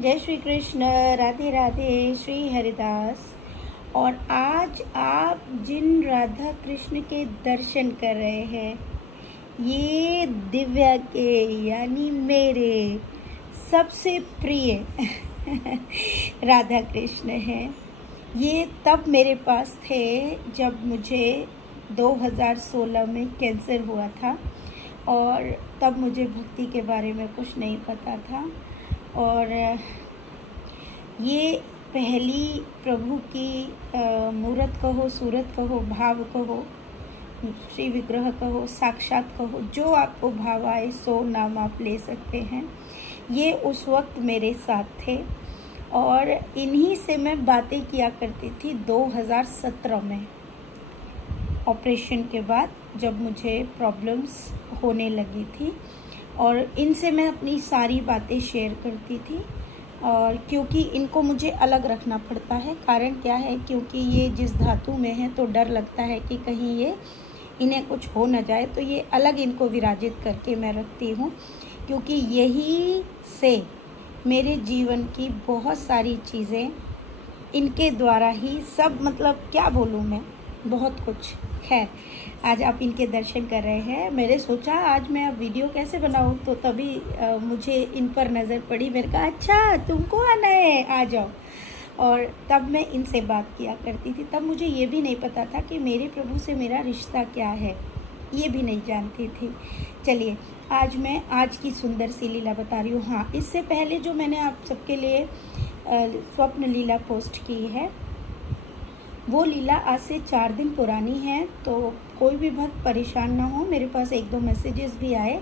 जय श्री कृष्ण, राधे राधे, श्री हरिदास। और आज आप जिन राधा कृष्ण के दर्शन कर रहे हैं, ये दिव्या के यानी मेरे सबसे प्रिय राधा कृष्ण हैं। ये तब मेरे पास थे जब मुझे 2016 में कैंसर हुआ था और तब मुझे भक्ति के बारे में कुछ नहीं पता था। और ये पहली प्रभु की मूरत कहो, सूरत कहो, भाव कहो, श्री विग्रह कहो, साक्षात कहो, जो आपको भाव आए सो नाम आप ले सकते हैं। ये उस वक्त मेरे साथ थे और इन्हीं से मैं बातें किया करती थी 2017 में, ऑपरेशन के बाद जब मुझे प्रॉब्लम्स होने लगी थी। और इनसे मैं अपनी सारी बातें शेयर करती थी। और क्योंकि इनको मुझे अलग रखना पड़ता है, कारण क्या है, क्योंकि ये जिस धातु में है तो डर लगता है कि कहीं ये इन्हें कुछ हो न जाए, तो ये अलग इनको विराजित करके मैं रखती हूँ। क्योंकि यही से मेरे जीवन की बहुत सारी चीज़ें इनके द्वारा ही सब, मतलब क्या बोलूँ मैं, बहुत कुछ। खैर, आज आप इनके दर्शन कर रहे हैं। मैंने सोचा आज मैं अब वीडियो कैसे बनाऊँ, तो तभी मुझे इन पर नज़र पड़ी। मैंने कहा अच्छा तुमको आना है, आ जाओ। और तब मैं इनसे बात किया करती थी। तब मुझे ये भी नहीं पता था कि मेरे प्रभु से मेरा रिश्ता क्या है, ये भी नहीं जानती थी। चलिए आज मैं आज की सुंदर सी लीला बता रही हूँ। हाँ, इससे पहले जो मैंने आप सबके लिए स्वप्न लीला पोस्ट की है, वो लीला आज से 4 दिन पुरानी है। तो कोई भी भक्त परेशान ना हो। मेरे पास 1-2 मैसेजेस भी आए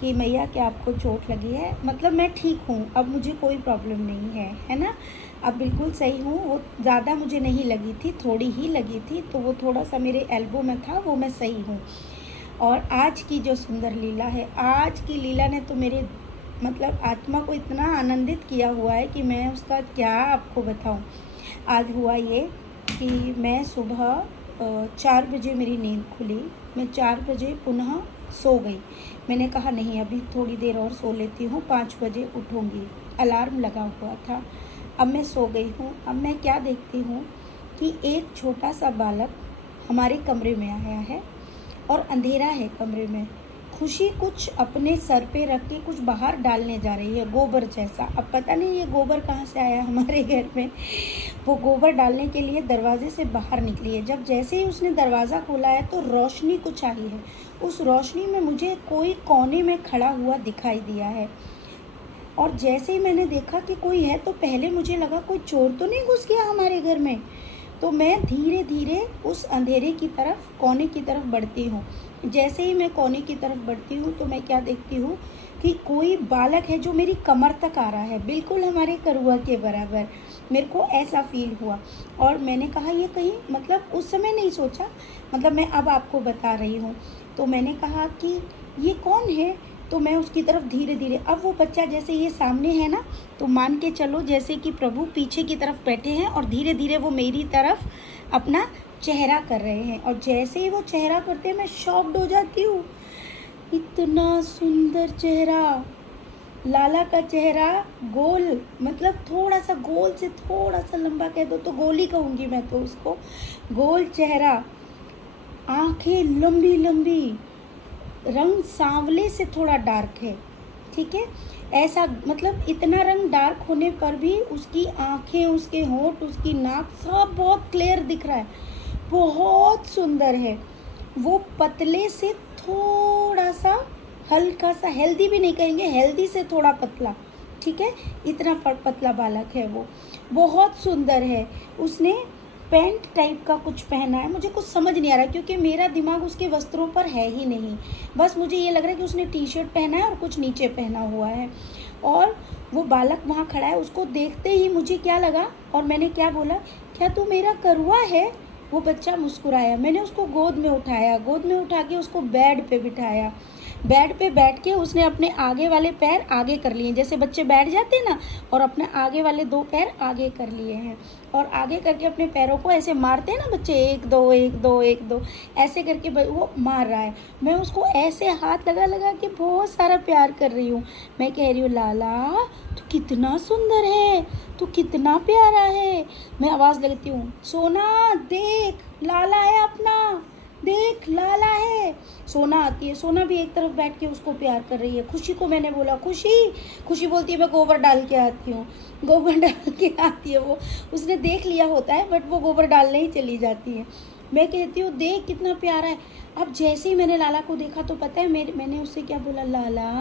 कि मैया क्या आपको चोट लगी है। मतलब मैं ठीक हूँ, अब मुझे कोई प्रॉब्लम नहीं है, है ना। अब बिल्कुल सही हूँ। वो ज़्यादा मुझे नहीं लगी थी, थोड़ी ही लगी थी, तो वो थोड़ा सा मेरे एल्बो में था, वो मैं सही हूँ। और आज की जो सुंदर लीला है, आज की लीला ने तो मेरे मतलब आत्मा को इतना आनंदित किया हुआ है कि मैं उसका क्या आपको बताऊँ। आज हुआ ये कि मैं सुबह 4 बजे मेरी नींद खुली। मैं 4 बजे पुनः सो गई। मैंने कहा नहीं, अभी थोड़ी देर और सो लेती हूँ, 5 बजे उठूँगी। अलार्म लगा हुआ था। अब मैं सो गई हूँ। अब मैं क्या देखती हूँ कि एक छोटा सा बालक हमारे कमरे में आया है और अंधेरा है कमरे में। खुशी कुछ अपने सर पे रख के कुछ बाहर डालने जा रही है, गोबर जैसा। अब पता नहीं ये गोबर कहाँ से आया हमारे घर में। वो गोबर डालने के लिए दरवाजे से बाहर निकली है। जब जैसे ही उसने दरवाज़ा खोला है तो रोशनी कुछ आई है। उस रोशनी में मुझे कोई कोने में खड़ा हुआ दिखाई दिया है। और जैसे ही मैंने देखा कि कोई है, तो पहले मुझे लगा कोई चोर तो नहीं घुस गया हमारे घर में। तो मैं धीरे धीरे उस अंधेरे की तरफ, कोने की तरफ बढ़ती हूँ। जैसे ही मैं कोने की तरफ बढ़ती हूँ तो मैं क्या देखती हूँ कि कोई बालक है जो मेरी कमर तक आ रहा है, बिल्कुल हमारे करुआ के बराबर। मेरे को ऐसा फील हुआ और मैंने कहा ये कहीं, मतलब उस समय नहीं सोचा, मतलब मैं अब आपको बता रही हूँ। तो मैंने कहा कि ये कौन है, तो मैं उसकी तरफ धीरे धीरे, अब वो बच्चा जैसे ये सामने है ना, तो मान के चलो जैसे कि प्रभु पीछे की तरफ बैठे हैं और धीरे धीरे वो मेरी तरफ अपना चेहरा कर रहे हैं। और जैसे ही वो चेहरा करते हैं मैं शॉक्ड हो जाती हूँ। इतना सुंदर चेहरा, लाला का चेहरा, गोल, मतलब थोड़ा सा गोल से थोड़ा सा लंबा कह दो तो गोल ही कहूँगी मैं तो उसको, गोल चेहरा, आंखें लंबी लंबी, रंग सांवले से थोड़ा डार्क है, ठीक है। ऐसा मतलब इतना रंग डार्क होने पर भी उसकी आंखें, उसके होंठ, उसकी नाक सब बहुत क्लियर दिख रहा है, बहुत सुंदर है। वो पतले से थोड़ा सा हल्का सा, हेल्दी भी नहीं कहेंगे, हेल्दी से थोड़ा पतला, ठीक है, इतना पतला बालक है वो, बहुत सुंदर है। उसने पैंट टाइप का कुछ पहना है, मुझे कुछ समझ नहीं आ रहा क्योंकि मेरा दिमाग उसके वस्त्रों पर है ही नहीं। बस मुझे ये लग रहा है कि उसने टी शर्ट पहना है और कुछ नीचे पहना हुआ है। और वो बालक वहाँ खड़ा है। उसको देखते ही मुझे क्या लगा और मैंने क्या बोला, क्या तू मेरा करुआ है। वो बच्चा मुस्कुराया। मैंने उसको गोद में उठाया, गोद में उठा के उसको बेड पे बिठाया। बेड पे बैठ के उसने अपने आगे वाले पैर आगे कर लिए, जैसे बच्चे बैठ जाते हैं ना, और अपने आगे वाले 2 पैर आगे कर लिए हैं, और आगे करके अपने पैरों को ऐसे मारते हैं ना बच्चे, 1 2 1 2 1 2 ऐसे करके वो मार रहा है। मैं उसको ऐसे हाथ लगा लगा के बहुत सारा प्यार कर रही हूँ। मैं कह रही हूँ लाला तू कितना सुंदर है, तू कितना प्यारा है। मैं आवाज़ लगती हूँ, सोना देख लाला है अपना, देख लाला है। सोना आती है, सोना भी एक तरफ बैठ के उसको प्यार कर रही है। खुशी को मैंने बोला खुशी, खुशी बोलती है मैं गोबर डाल के आती हूँ, गोबर डाल के आती है। वो उसने देख लिया होता है बट वो गोबर डालने ही चली जाती है। मैं कहती हूँ देख कितना प्यारा है। अब जैसे ही मैंने लाला को देखा तो पता है मैंने उससे क्या बोला, लाला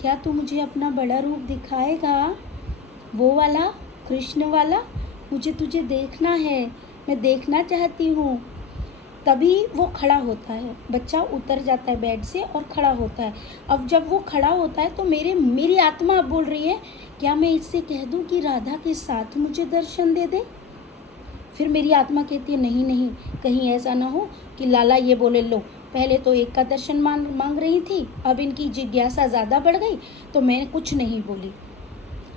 क्या तू मुझे अपना बड़ा रूप दिखाएगा, वो वाला कृष्ण वाला, मुझे तुझे देखना है, मैं देखना चाहती हूँ। तभी वो खड़ा होता है, बच्चा उतर जाता है बेड से और खड़ा होता है। अब जब वो खड़ा होता है तो मेरी आत्मा अब बोल रही है क्या मैं इससे कह दूं कि राधा के साथ मुझे दर्शन दे दे। फिर मेरी आत्मा कहती है नहीं नहीं, कहीं ऐसा ना हो कि लाला ये बोले लो पहले तो एक का दर्शन मांग रही थी, अब इनकी जिज्ञासा ज़्यादा बढ़ गई तो मैं कुछ नहीं बोली।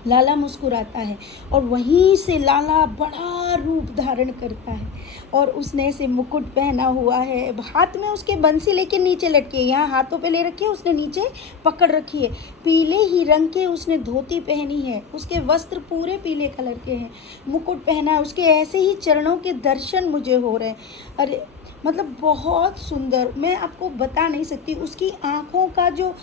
लाला मुस्कुराता है और वहीं से लाला बड़ा रूप धारण करता है और उसने ऐसे मुकुट पहना हुआ है, हाथ में उसके बंसी लेके नीचे लटकी है, यहाँ हाथों पे ले रखी है, उसने नीचे पकड़ रखी है। पीले ही रंग के उसने धोती पहनी है, उसके वस्त्र पूरे पीले कलर के हैं, मुकुट पहना है, उसके ऐसे ही चरणों के दर्शन मुझे हो रहे हैं। अरे मतलब बहुत सुंदर, मैं आपको बता नहीं सकती। उसकी आँखों का जो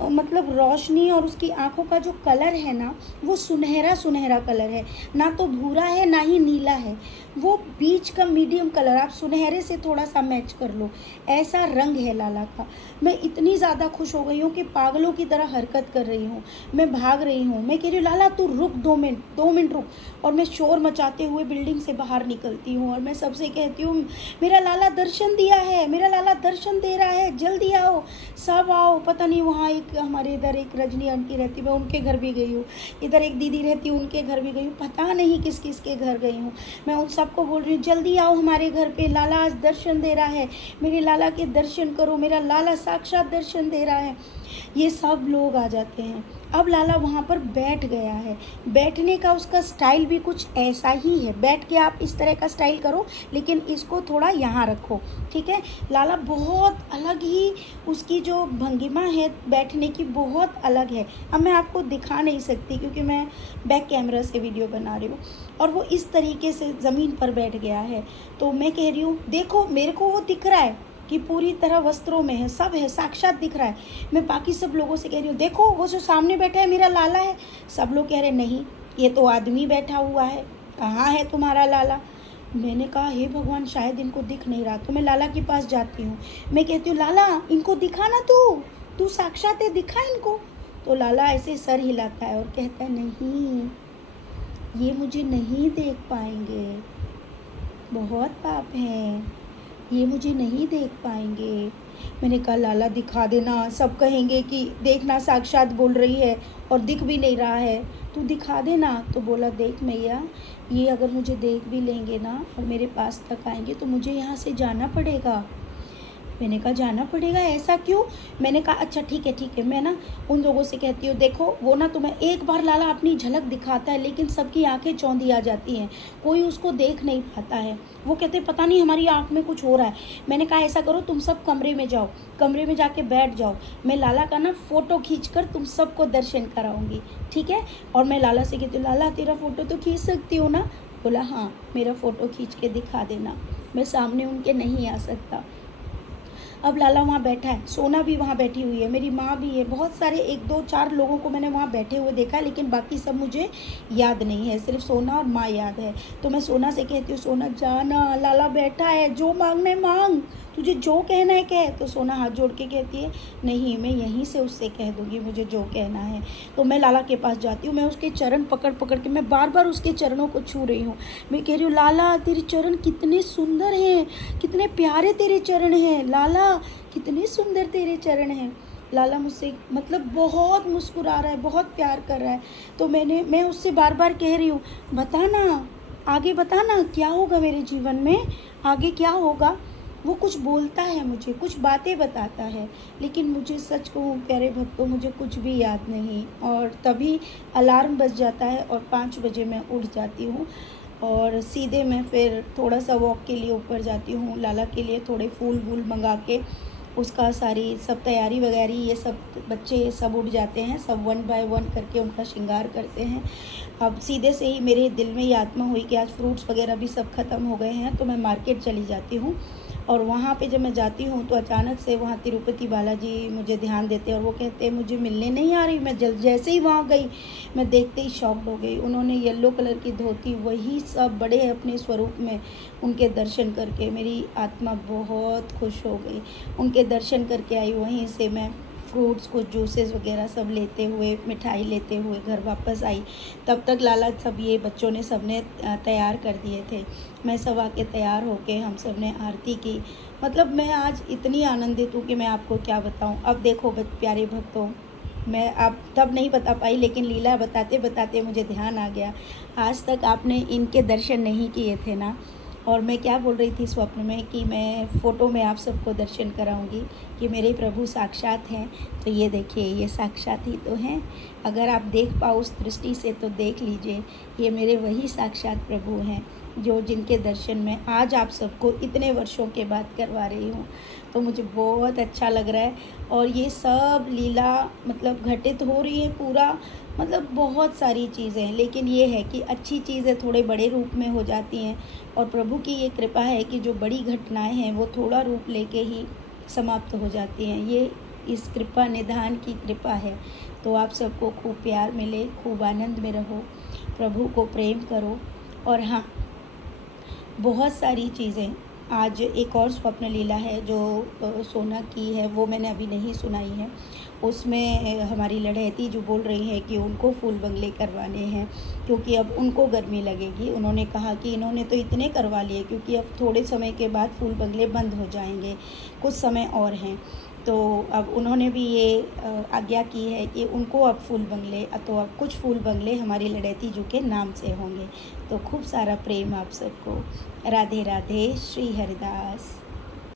मतलब रोशनी और उसकी आंखों का जो कलर है ना, वो सुनहरा सुनहरा कलर है, ना तो भूरा है ना ही नीला है, वो बीच का मीडियम कलर, आप सुनहरे से थोड़ा सा मैच कर लो, ऐसा रंग है लाला का। मैं इतनी ज़्यादा खुश हो गई हूँ कि पागलों की तरह हरकत कर रही हूँ, मैं भाग रही हूँ। मैं कह रही हूँ लाला तू रुक, 2 मिनट रुक। और मैं शोर मचाते हुए बिल्डिंग से बाहर निकलती हूँ और मैं सबसे कहती हूँ मेरा लाला दर्शन दिया है, मेरा लाला दर्शन दे रहा है, जल्दी आओ, सब आओ। पता नहीं वहाँ हमारे इधर एक रजनी आंटी रहती, मैं उनके घर भी गई हूँ, इधर एक दीदी रहती, उनके घर भी गई हूँ, पता नहीं किस किस के घर गई हूँ। मैं उन सबको बोल रही हूँ जल्दी आओ हमारे घर पे, लाला आज दर्शन दे रहा है, मेरे लाला के दर्शन करो, मेरा लाला साक्षात दर्शन दे रहा है। ये सब लोग आ जाते हैं। अब लाला वहाँ पर बैठ गया है, बैठने का उसका स्टाइल भी कुछ ऐसा ही है, बैठ के आप इस तरह का स्टाइल करो लेकिन इसको थोड़ा यहाँ रखो, ठीक है। लाला बहुत अलग ही, उसकी जो भंगिमा है बैठने की बहुत अलग है। अब मैं आपको दिखा नहीं सकती क्योंकि मैं बैक कैमरा से वीडियो बना रही हूँ, और वो इस तरीके से ज़मीन पर बैठ गया है। तो मैं कह रही हूँ देखो मेरे को वो दिख रहा है कि पूरी तरह वस्त्रों में है, सब है, साक्षात दिख रहा है। मैं बाकी सब लोगों से कह रही हूँ देखो वो जो सामने बैठा है मेरा लाला है। सब लोग कह रहे नहीं ये तो आदमी बैठा हुआ है, कहाँ है तुम्हारा लाला। मैंने कहा हे भगवान शायद इनको दिख नहीं रहा, तो मैं लाला के पास जाती हूँ। मैं कहती हूँ लाला इनको दिखा ना, तू साक्षात है, दिखा इनको। तो लाला ऐसे सर हिलाता है और कहता है नहीं ये मुझे नहीं देख पाएंगे, बहुत पाप हैं, ये मुझे नहीं देख पाएंगे। मैंने कहा लाला दिखा देना, सब कहेंगे कि देखना साक्षात बोल रही है और दिख भी नहीं रहा है, तू दिखा देना। तो बोला देख मैया ये अगर मुझे देख भी लेंगे ना और मेरे पास तक आएंगे तो मुझे यहाँ से जाना पड़ेगा। मैंने कहा जाना पड़ेगा, ऐसा क्यों। मैंने कहा अच्छा ठीक है, मैं ना उन लोगों से कहती हूँ देखो वो ना तुम्हें एक बार लाला अपनी झलक दिखाता है लेकिन सबकी आंखें चौंधी आ जाती हैं, कोई उसको देख नहीं पाता है, वो कहते पता नहीं हमारी आंख में कुछ हो रहा है। मैंने कहा ऐसा करो तुम सब कमरे में जाओ, कमरे में जाके बैठ जाओ, मैं लाला का ना फ़ोटो खींच कर तुम सबको दर्शन कराऊंगी, ठीक है। और मैं लाला से कहती हूँ लाला तेरा फ़ोटो तो खींच सकती हूँ ना। बोला हाँ मेरा फ़ोटो खींच के दिखा देना, मैं सामने उनके नहीं आ सकता। अब लाला वहाँ बैठा है, सोना भी वहाँ बैठी हुई है, मेरी माँ भी है, बहुत सारे 1 2 4 लोगों को मैंने वहाँ बैठे हुए देखा लेकिन बाकी सब मुझे याद नहीं है, सिर्फ सोना और माँ याद है। तो मैं सोना से कहती हूँ सोना जाना, लाला बैठा है, जो मांगना है मांग, तुझे जो कहना है कह। तो सोना हाथ जोड़ के कहती है नहीं मैं यहीं से उससे कह दूँगी मुझे जो कहना है। तो मैं लाला के पास जाती हूँ, मैं उसके चरण पकड़ पकड़ के मैं बार बार उसके चरणों को छू रही हूँ। मैं कह रही हूँ लाला तेरे चरण कितने सुंदर हैं, कितने प्यारे तेरे चरण हैं, लाला कितने सुंदर तेरे चरण हैं। लाला मुझसे मतलब बहुत मुस्कुरा रहा है, बहुत प्यार कर रहा है। तो मैं उससे बार बार कह रही हूँ बताना आगे, बताना क्या होगा मेरे जीवन में, आगे क्या होगा। वो कुछ बोलता है, मुझे कुछ बातें बताता है, लेकिन मुझे सच कहूँ प्यारे भक्तों, मुझे कुछ भी याद नहीं। और तभी अलार्म बज जाता है और 5 बजे मैं उठ जाती हूँ और सीधे मैं फिर थोड़ा सा वॉक के लिए ऊपर जाती हूँ। लाला के लिए थोड़े फूल वूल मंगा के उसका सारी सब तैयारी वगैरह, ये सब बच्चे सब उठ जाते हैं, सब 1 बाय 1 करके उनका श्रृंगार करते हैं। अब सीधे से ही मेरे दिल में ये आत्मा हुई कि आज फ्रूट्स वगैरह भी सब ख़त्म हो गए हैं, तो मैं मार्केट चली जाती हूँ। और वहाँ पे जब मैं जाती हूँ तो अचानक से वहाँ तिरुपति बालाजी मुझे ध्यान देते हैं और वो कहते हैं मुझे मिलने नहीं आ रही। मैं जैसे ही वहाँ गई, मैं देखते ही शॉक्ड हो गई। उन्होंने येलो कलर की धोती, वही सब बड़े अपने स्वरूप में, उनके दर्शन करके मेरी आत्मा बहुत खुश हो गई। उनके दर्शन करके आई, वहीं से मैं फ्रूट्स कुछ जूसेस वगैरह सब लेते हुए, मिठाई लेते हुए घर वापस आई। तब तक लाला सब ये बच्चों ने सब ने तैयार कर दिए थे। मैं सब आके तैयार होके हम सब ने आरती की। मतलब मैं आज इतनी आनंदित हूँ कि मैं आपको क्या बताऊँ। अब देखो प्यारे भक्तों, मैं अब तब नहीं बता पाई, लेकिन लीला बताते बताते मुझे ध्यान आ गया। आज तक आपने इनके दर्शन नहीं किए थे ना। और मैं क्या बोल रही थी स्वप्न में कि मैं फ़ोटो में आप सबको दर्शन कराऊंगी कि मेरे प्रभु साक्षात हैं। तो ये देखिए, ये साक्षात ही तो हैं। अगर आप देख पाओ उस दृष्टि से तो देख लीजिए, ये मेरे वही साक्षात प्रभु हैं जो जिनके दर्शन मैं आज आप सबको इतने वर्षों के बाद करवा रही हूँ। तो मुझे बहुत अच्छा लग रहा है। और ये सब लीला मतलब घटित हो रही है पूरा, मतलब बहुत सारी चीज़ें हैं, लेकिन ये है कि अच्छी चीज़ें थोड़े बड़े रूप में हो जाती हैं। और प्रभु की ये कृपा है कि जो बड़ी घटनाएं हैं वो थोड़ा रूप लेके ही समाप्त हो जाती हैं। ये इस कृपा निधान की कृपा है। तो आप सबको खूब प्यार मिले, खूब आनंद में रहो, प्रभु को प्रेम करो। और हाँ, बहुत सारी चीज़ें, आज एक और स्वप्न लीला है जो सोना की है, वो मैंने अभी नहीं सुनाई है। उसमें हमारी लड़ैती जो बोल रही है कि उनको फूल बंगले करवाने हैं क्योंकि अब उनको गर्मी लगेगी। उन्होंने कहा कि इन्होंने तो इतने करवा लिए क्योंकि अब थोड़े समय के बाद फूल बंगले बंद हो जाएंगे, कुछ समय और हैं। तो अब उन्होंने भी ये आज्ञा की है कि उनको अब फूल बंगले, तो अब कुछ फूल बंगले हमारी लड़ैती जू के नाम से होंगे। तो खूब सारा प्रेम आप सबको। राधे राधे, श्री हरिदास।